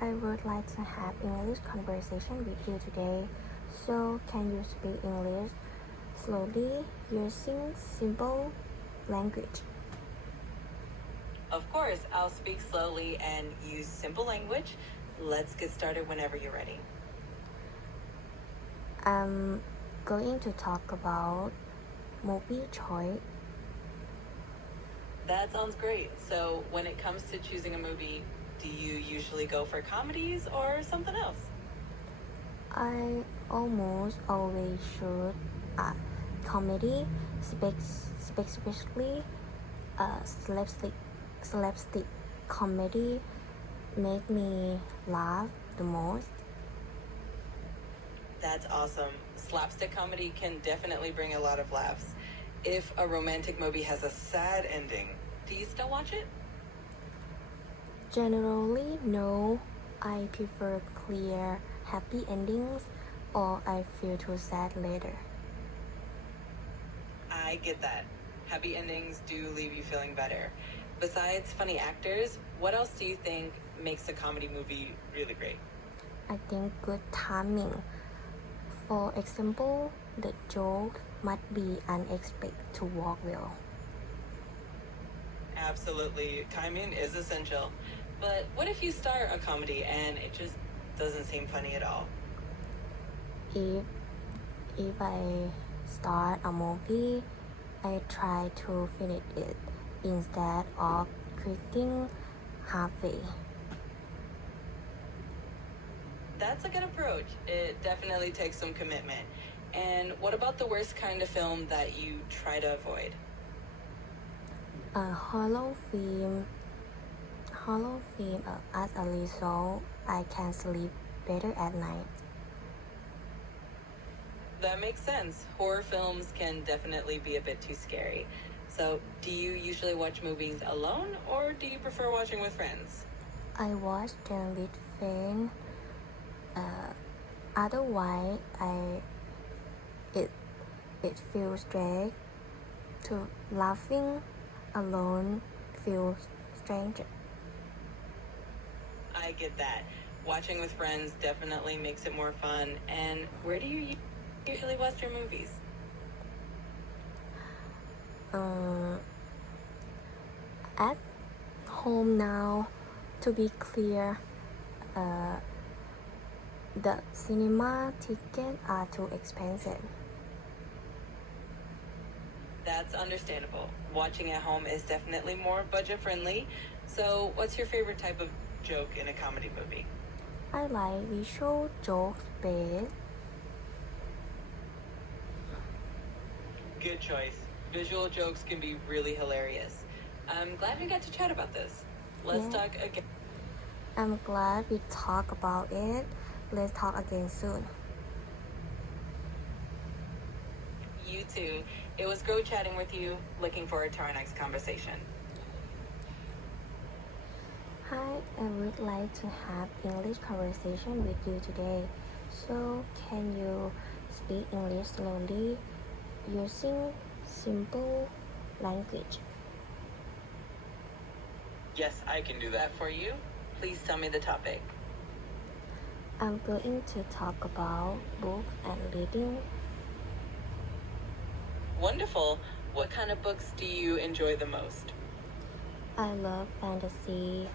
I would like to have English conversation with you today. So, can you speak English slowly using simple language? Of course, I'll speak slowly and use simple language. Let's get started whenever you're ready. I'm going to talk about movie choice. That sounds great. So, when it comes to choosing a movie, do you usually go for comedies or something else? I almost always choose a comedy, specifically a slapstick comedy make me laugh the most. That's awesome. Slapstick comedy can definitely bring a lot of laughs. If a romantic movie has a sad ending, do you still watch it? Generally, no. I prefer clear, happy endings, or I feel too sad later. I get that. Happy endings do leave you feeling better. Besides funny actors, what else do you think makes a comedy movie really great? I think good timing. For example, the joke must be unexpected to work well. Absolutely. Timing is essential. But what if you start a comedy and it just doesn't seem funny at all? If if I start a movie, I try to finish it instead of quitting halfway. That's a good approach. It definitely takes some commitment. And what about the worst kind of film that you try to avoid? A horror film. As a result, I can sleep better at night. That makes sense. Horror films can definitely be a bit too scary. So, do you usually watch movies alone or do you prefer watching with friends? I watch them with friends. Otherwise, it it feels strange to laughing alone feels strange. I get that. Watching with friends definitely makes it more fun. And where do you usually watch your movies? At home now, to be clear, the cinema tickets are too expensive. That's understandable. Watching at home is definitely more budget friendly. So, what's your favorite type of joke in a comedy movie? I like visual jokes best. Good choice. Visual jokes can be really hilarious. I'm glad we got to chat about this. Let's Yeah. talk again. I'm glad we talked about it. Let's talk again soon. You too. It was great chatting with you. Looking forward to our next conversation. Hi, I would like to have English conversation with you today. So, can you speak English slowly using simple language? Yes, I can do that for you. Please tell me the topic. I'm going to talk about books and reading. Wonderful. What kind of books do you enjoy the most? I love fantasy,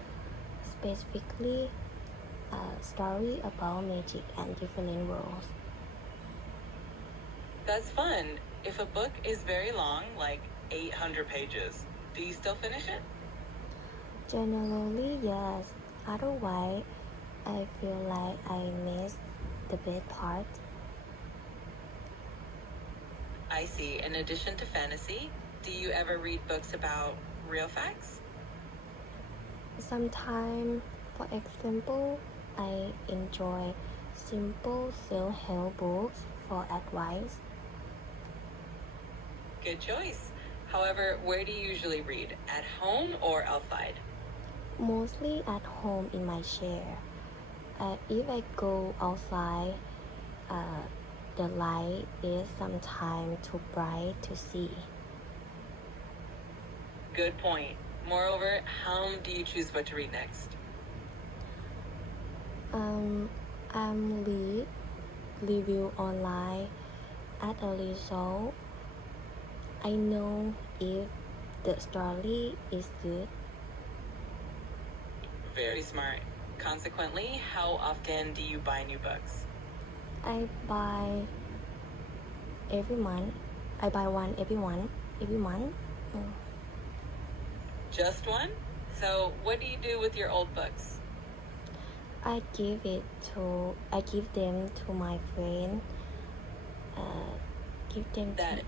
specifically a story about magic and different worlds. That's fun. If a book is very long, like 800 pages, do you still finish it? Generally, yes. Otherwise, I feel like I missed the best part. I see. In addition to fantasy, do you ever read books about real facts? Sometimes, for example, I enjoy simple self-help books for advice. Good choice. However, where do you usually read? At home or outside? Mostly at home in my chair. If I go outside, the light is sometimes too bright to see. Good point. Moreover, how do you choose what to read next? Um, I'm read review online at a result. I know if the story is good. Very smart. Consequently, how often do you buy new books? I buy every month. I buy one every month. Mm. Just one? So, what do you do with your old books? I give them to my friend. Give them That to,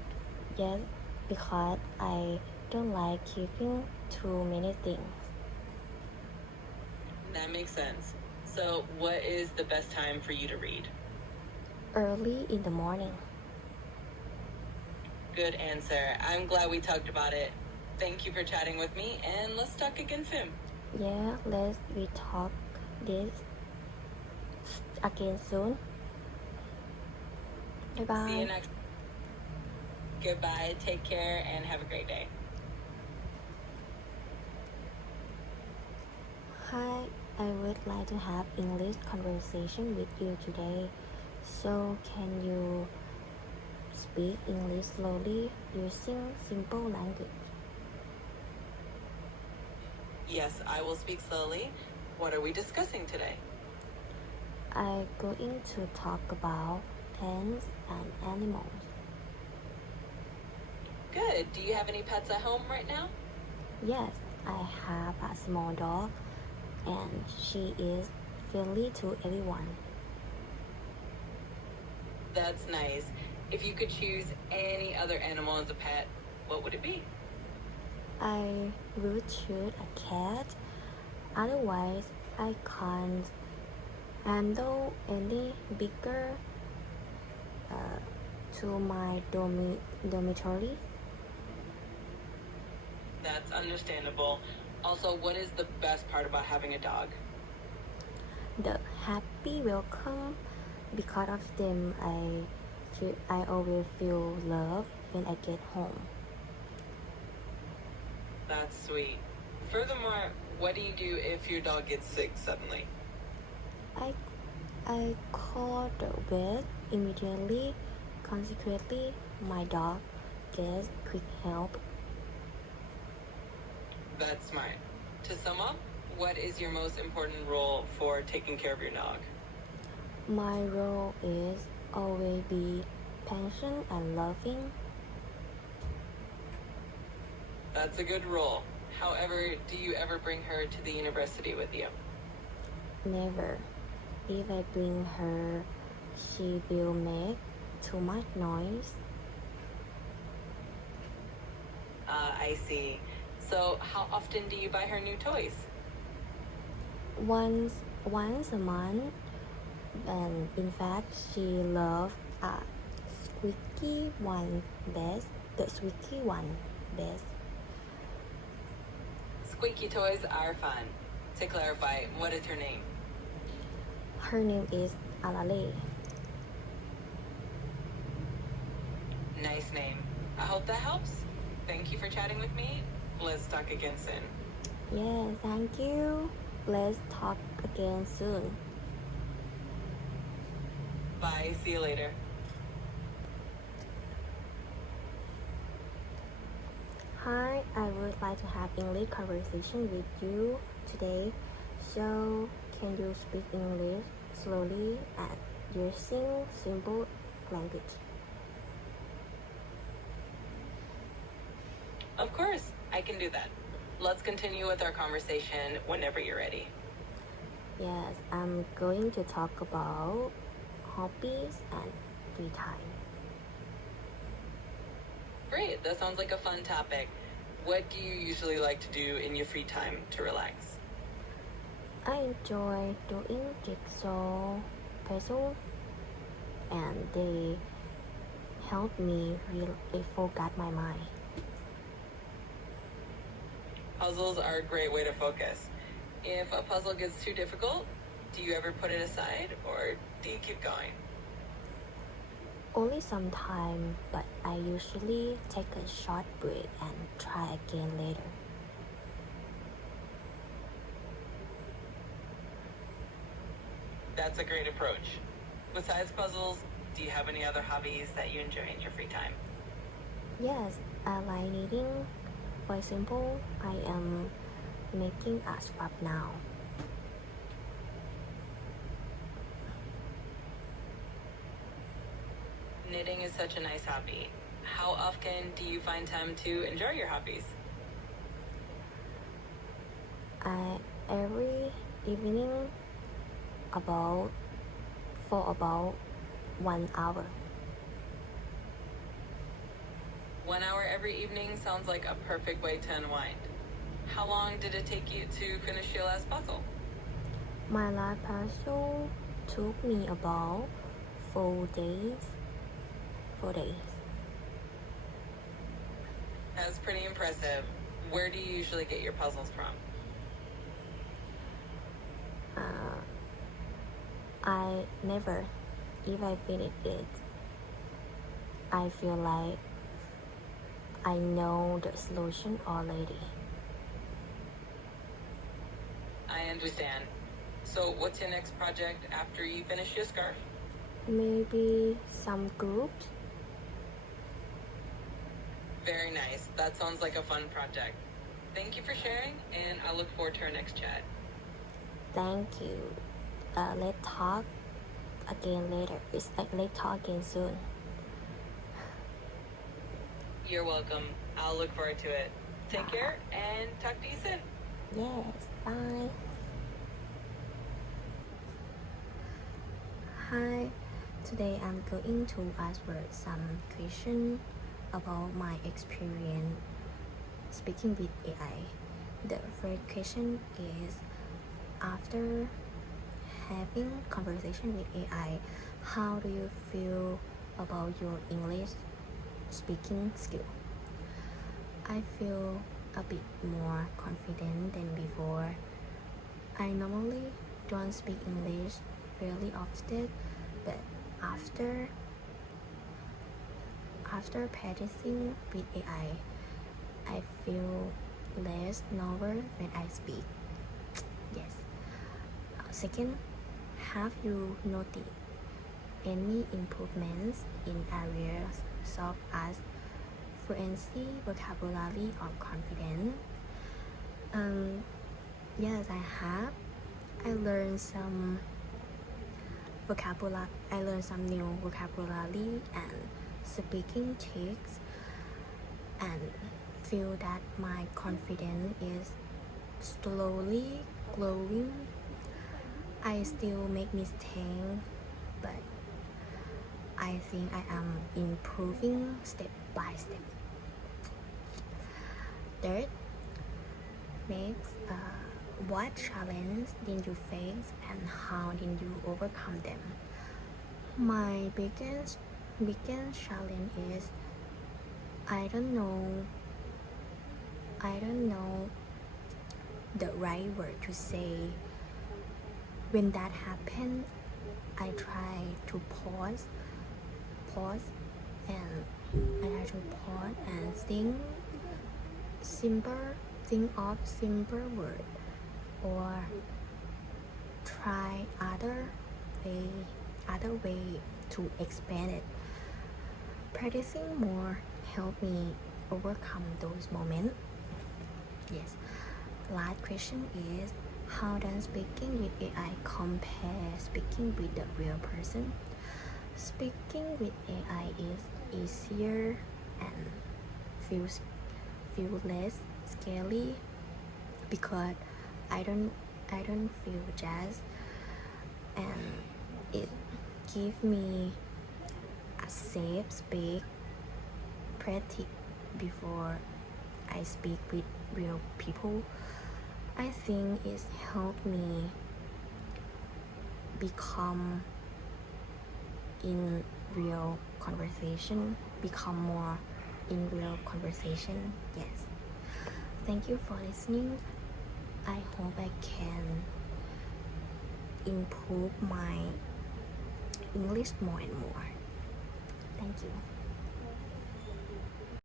yes, because I don't like keeping too many things. That makes sense. So, what is the best time for you to read? Early in the morning. Good answer. I'm glad we talked about it. Thank you for chatting with me, and let's talk again soon. Yeah, let's we talk this again soon. Bye bye. See you next. Goodbye. Take care and have a great day. Hi, I would like to have English conversation with you today. So can you speak English slowly using simple language? Yes, I will speak slowly. What are we discussing today? I'm going to talk about plants and animals. Good. Do you have any pets at home right now? Yes, I have a small dog and she is friendly to everyone. That's nice. If you could choose any other animal as a pet, what would it be? I would choose a cat, otherwise I can't handle any bigger to my dormitory. That's understandable. Also, what is the best part about having a dog? The happy welcome. Because of them, I always feel love when I get home. That's sweet. Furthermore, what do you do if your dog gets sick suddenly? I call the vet immediately. Consequently, my dog gets quick help. That's smart. To sum up, what is your most important role for taking care of your dog? My role is always be patient and loving. That's a good role. However, do you ever bring her to the university with you? Never. If I bring her, she will make too much noise. I see. So, how often do you buy her new toys? Once a month, and in fact, she loves a squeaky one best. The squeaky one best. Squeaky toys are fun. To clarify, what is her name? Her name is Alale. Nice name. I hope that helps. Thank you for chatting with me. Let's talk again soon. Yeah, thank you. Let's talk again soon. Bye. See you later. Hi, I would like to have English conversation with you today. So, can you speak English slowly and using simple language? Of course, I can do that. Let's continue with our conversation whenever you're ready. Yes, I'm going to talk about hobbies and free time. Great. That sounds like a fun topic. What do you usually like to do in your free time to relax? I enjoy doing jigsaw puzzles and they help me really forget my mind. Puzzles are a great way to focus. If a puzzle gets too difficult, do you ever put it aside or do you keep going? Only sometime, but I usually take a short break and try again later. That's a great approach. Besides puzzles, do you have any other hobbies that you enjoy in your free time? Yes, I like knitting. For example, I am making a scarf now. Knitting is such a nice hobby. How often do you find time to enjoy your hobbies? Every evening for about 1 hour. 1 hour every evening sounds like a perfect way to unwind. How long did it take you to finish your last puzzle? My last puzzle took me about 4 days. 4 days. That's pretty impressive. Where do you usually get your puzzles from? I never, if I finish it, I feel like I know the solution already. I understand. So what's your next project after you finish your scarf? Maybe some groups. Very nice. That sounds like a fun project. Thank you for sharing, and I look forward to our next chat. Thank you. Let's talk again later. Let's talk again soon. You're welcome. I'll look forward to it. Take care and talk to you soon. Yes, bye. Hi, today I'm going to answer some questions about my experience speaking with AI. The first question is, after having conversation with AI, how do you feel about your English speaking skill? I feel a bit more confident than before. I normally don't speak English really often, but after practicing with AI, I feel less nervous when I speak. Yes. Second, have you noticed any improvements in areas such as fluency, vocabulary, or confidence? Yes, I have. I learned some new vocabulary and speaking tricks, and feel that my confidence is slowly growing. I still make mistakes, but I think I am improving step by step. Third, what challenge did you face and how did you overcome them? My biggest challenge is I don't know the right word to say. When that happened, I try to pause and think of simple word, or try other way to explain it. Practicing more helped me overcome those moments. Yes. Last question is, how does speaking with AI compare speaking with the real person? Speaking with AI is easier and feels less scary because I don't feel judged, and it gives me a safe space practice before I speak with real people. I think it's helped me become more in real conversation. Yes. Thank you for listening. I hope I can improve my English more and more. Thank you.